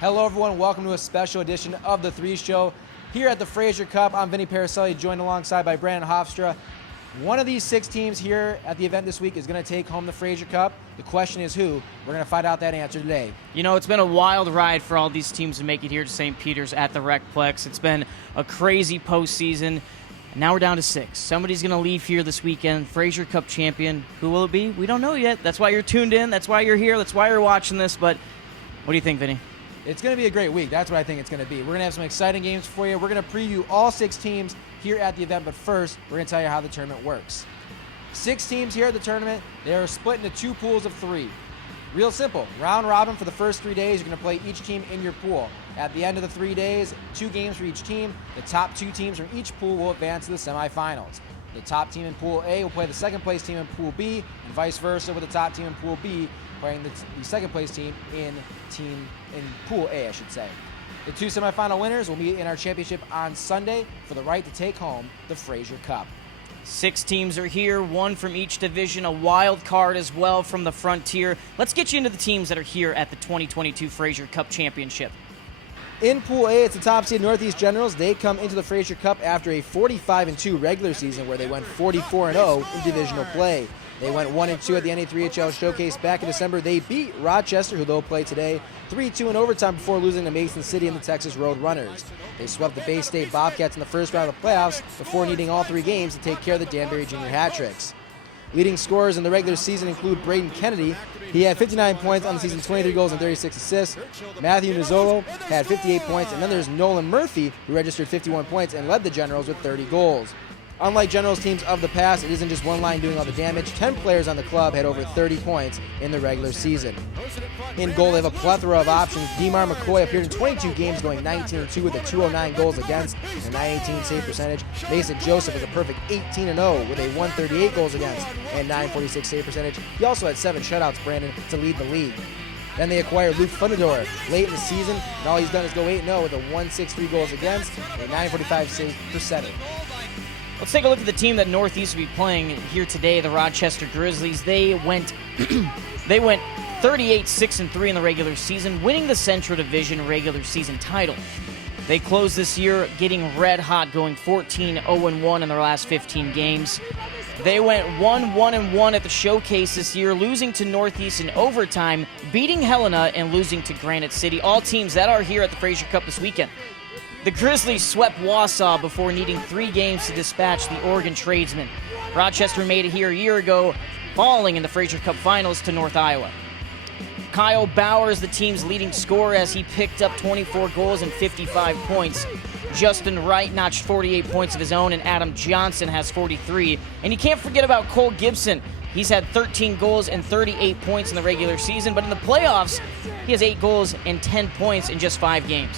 Hello everyone, welcome to a special edition of The Three Show. Here at the Fraser Cup, I'm Vinny Paracelli, joined alongside by Brandon Hofstra. One of these 6 teams here at the event this week is going to take home the Fraser Cup. The question is who? We're going to find out that answer today. You know, it's been a wild ride for all these teams to make it here to St. Peter's at the Recplex. It's been a crazy postseason. Now we're down to 6. Somebody's going to leave here this weekend, Fraser Cup champion. Who will it be? We don't know yet. That's why you're tuned in. That's why you're here. That's why you're watching this. But what do you think, Vinny? It's going to be a great week. That's what I think it's going to be. We're going to have some exciting games for you. We're going to preview all 6 teams here at the event, but first, we're going to tell you how the tournament works. 6 teams here at the tournament. They are split into 2 pools of 3. Real simple. Round robin for the first 3 days. You're going to play each team in your pool. At the end of the 3 days, 2 games for each team. The top 2 teams from each pool will advance to the semifinals. The top team in Pool A will play the second place team in Pool B, and vice versa, with the top team in Pool B playing the second place team in Pool A, I should say. The 2 semifinal winners will meet in our championship on Sunday for the right to take home the Fraser Cup. 6 teams are here, 1 from each division, a wild card as well from the Frontier. Let's get you into the teams that are here at the 2022 Fraser Cup Championship. In Pool A, it's the top seed Northeast Generals. They come into the Fraser Cup after a 45-2 regular season where they went 44-0 in divisional play. They went 1-2 at the NA3HL Showcase back in December. They beat Rochester, who they'll play today, 3-2 in overtime before losing to Mason City and the Texas Road Runners. They swept the Bay State Bobcats in the first round of the playoffs before needing all 3 games to take care of the Danbury Junior Hat-Tricks. Leading scorers in the regular season include Braden Kennedy. He had 59 points on the season, 23 goals and 36 assists. Matthew Nizzolo had 58 points, and then there's Nolan Murphy, who registered 51 points and led the Generals with 30 goals. Unlike Generals teams of the past, it isn't just one line doing all the damage. 10 players on the club had over 30 points in the regular season. In goal, they have a plethora of options. Demar McCoy appeared in 22 games, going 19-2 with a 209 goals against and a 918 save percentage. Mason Joseph was a perfect 18-0 with a 138 goals against and 946 save percentage. He also had 7 shutouts, Brandon, to lead the league. Then they acquired Luke Fundador late in the season, and all he's done is go 8-0 with a 163 goals against and a 945 save percentage. Let's take a look at the team that Northeast will be playing here today, the Rochester Grizzlies. They went 38-6-3 in the regular season, winning the Central Division regular season title. They closed this year getting red hot, going 14-0-1 in their last 15 games. They went 1-1-1 at the Showcase this year, losing to Northeast in overtime, beating Helena, and losing to Granite City, all teams that are here at the Fraser Cup this weekend. The Grizzlies swept Wausau before needing 3 games to dispatch the Oregon Tradesmen. Rochester made it here a year ago, falling in the Fraser Cup Finals to North Iowa. Kyle Bauer is the team's leading scorer as he picked up 24 goals and 55 points. Justin Wright notched 48 points of his own, and Adam Johnson has 43. And you can't forget about Cole Gibson. He's had 13 goals and 38 points in the regular season, but in the playoffs, he has 8 goals and 10 points in just 5 games.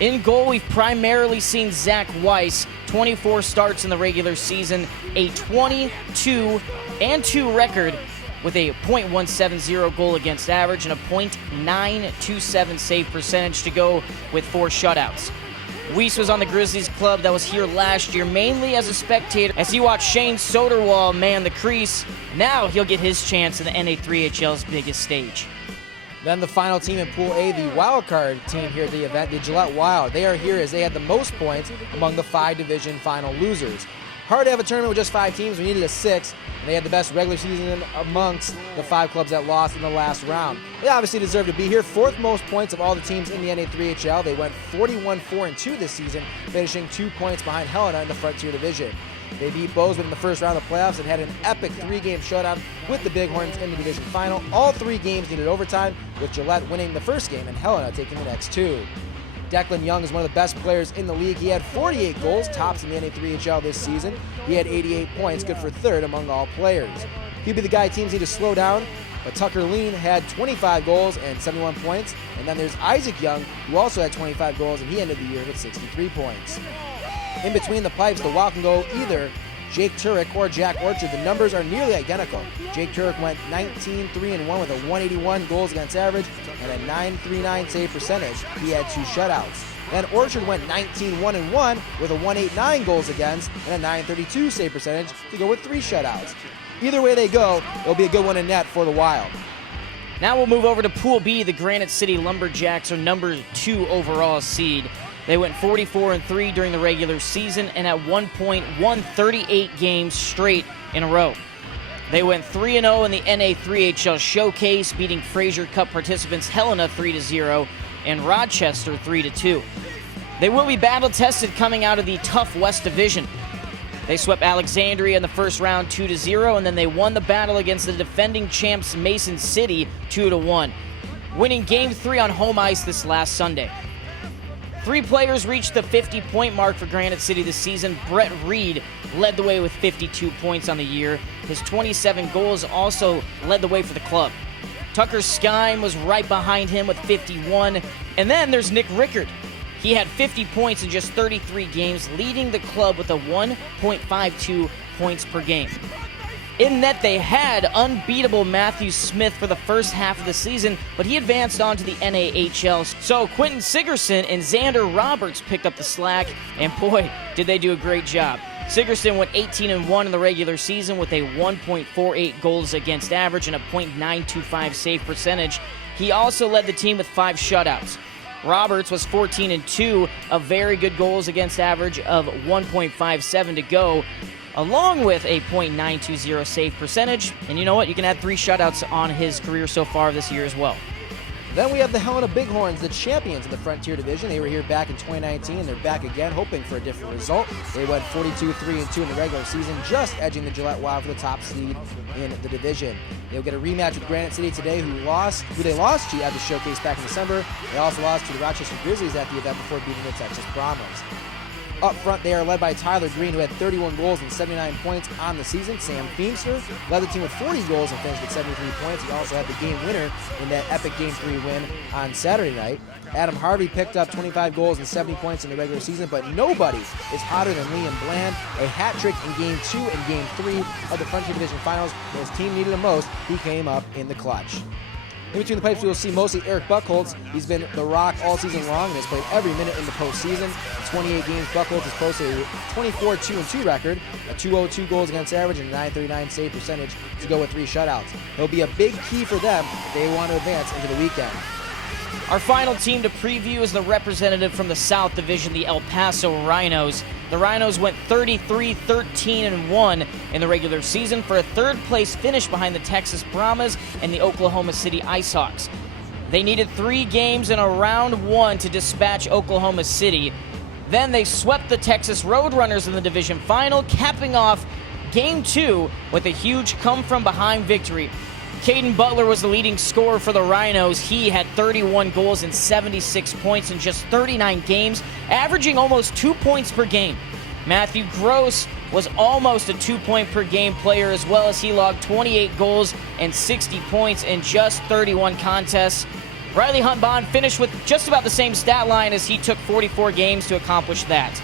In goal, we've primarily seen Zach Weiss, 24 starts in the regular season, a 22-2 record with a .170 goal against average and a .927 save percentage to go with 4 shutouts. Weiss was on the Grizzlies club that was here last year, mainly as a spectator, as he watched Shane Soderwall man the crease. Now he'll get his chance in the NA3HL's biggest stage. Then the final team in Pool A, the wild card team here at the event, the Gillette Wild. They are here as they had the most points among the 5 division final losers. Hard to have a tournament with just 5 teams. We needed a 6th, and they had the best regular season amongst the 5 clubs that lost in the last round. They obviously deserve to be here. 4th most points of all the teams in the NA3HL. They went 41-4-2 this season, finishing 2 points behind Helena in the Frontier Division. They beat Bozeman in the first round of the playoffs and had an epic 3-game showdown with the Bighorns in the division final. All 3 games needed overtime, with Gillette winning the first game and Helena taking the next 2. Declan Young is one of the best players in the league. He had 48 goals, tops in the NA3HL this season. He had 88 points, good for 3rd among all players. He'd be the guy teams need to slow down, but Tucker Lean had 25 goals and 71 points. And then there's Isaac Young, who also had 25 goals, and he ended the year with 63 points. In between the pipes, the Wild can go either Jake Turek or Jack Orchard. The numbers are nearly identical. Jake Turek went 19-3-1 with a 181 goals against average and a 939 save percentage. He had 2 shutouts. And Orchard went 19-1-1 with a 189 goals against and a 932 save percentage to go with 3 shutouts. Either way they go, it'll be a good one in net for the Wild. Now we'll move over to Pool B. The Granite City Lumberjacks are number 2 overall seed. They went 44-3 during the regular season and at one point won 38 games straight in a row. They went 3-0 in the NA3HL Showcase, beating Fraser Cup participants Helena 3-0 and Rochester 3-2. They will be battle-tested coming out of the tough West Division. They swept Alexandria in the first round 2-0, and then they won the battle against the defending champs Mason City 2-1, winning Game 3 on home ice this last Sunday. 3 players reached the 50-point mark for Granite City this season. Brett Reed led the way with 52 points on the year. His 27 goals also led the way for the club. Tucker Skine was right behind him with 51. And then there's Nick Rickard. He had 50 points in just 33 games, leading the club with a 1.52 points per game. In net, they had unbeatable Matthew Smith for the first half of the season, but he advanced on to the NAHL. So Quentin Sigerson and Xander Roberts picked up the slack, and boy, did they do a great job. Sigerson went 18-1 in the regular season with a 1.48 goals against average and a .925 save percentage. He also led the team with 5 shutouts. Roberts was 14-2, a very good goals against average of 1.57 to go, along with a .920 save percentage. And you know what? You can add 3 shutouts on his career so far this year as well. Then we have the Helena Bighorns, the champions in the Frontier Division. They were here back in 2019. They're back again, hoping for a different result. They went 42-3-2 in the regular season, just edging the Gillette Wild for the top seed in the division. They'll get a rematch with Granite City today, who they lost to at the Showcase back in December. They also lost to the Rochester Grizzlies at the event before beating the Texas Brahmas. Up front, they are led by Tyler Green, who had 31 goals and 79 points on the season. Sam Feemster led the team with 40 goals and finished with 73 points. He also had the game winner in that epic Game 3 win on Saturday night. Adam Harvey picked up 25 goals and 70 points in the regular season, but nobody is hotter than Liam Bland. A hat trick in Game 2 and Game 3 of the Frontier Division Finals. When his team needed him most, he came up in the clutch. In between the pipes, we will see mostly Eric Buchholz. He's been the rock all season long and has played every minute in the postseason. In 28 games, Buchholz has posted a 24-2-2 record, a .202 goals against average, and a .939 save percentage to go with 3 shutouts. It'll be a big key for them if they want to advance into the weekend. Our final team to preview is the representative from the South Division, the El Paso Rhinos. The Rhinos went 33-13-1 in the regular season for a third-place finish behind the Texas Brahmas and the Oklahoma City IceHawks. They needed 3 games in a round 1 to dispatch Oklahoma City. Then they swept the Texas Roadrunners in the division final, capping off Game 2 with a huge come-from-behind victory. Caden Butler was the leading scorer for the Rhinos. He had 31 goals and 76 points in just 39 games, averaging almost 2 points per game. Matthew Gross was almost a 2-point-per-game player, as well as he logged 28 goals and 60 points in just 31 contests. Riley Hunt-Bond finished with just about the same stat line as he took 44 games to accomplish that.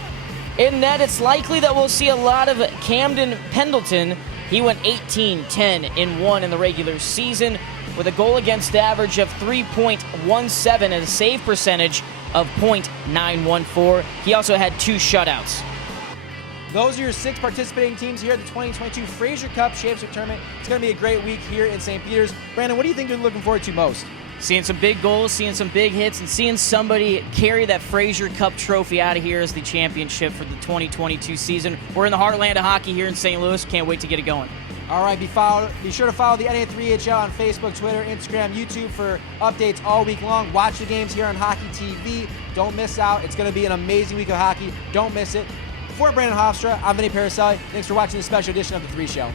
In net, it's likely that we'll see a lot of Camden Pendleton. He went 18-10-1 in the regular season with a goal against average of 3.17 and a save percentage of .914. He also had 2 shutouts. Those are your 6 participating teams here at the 2022 Fraser Cup Championship Tournament. It's going to be a great week here in St. Peter's. Brandon, what do you think you're looking forward to most? Seeing some big goals, seeing some big hits, and seeing somebody carry that Fraser Cup trophy out of here as the championship for the 2022 season. We're in the heartland of hockey here in St. Louis. Can't wait to get it going. All right, be sure to follow the NA3HL on Facebook, Twitter, Instagram, YouTube for updates all week long. Watch the games here on Hockey TV. Don't miss out. It's going to be an amazing week of hockey. Don't miss it. For Brandon Hofstra, I'm Vinny Paracelli. Thanks for watching this special edition of The 3 Show.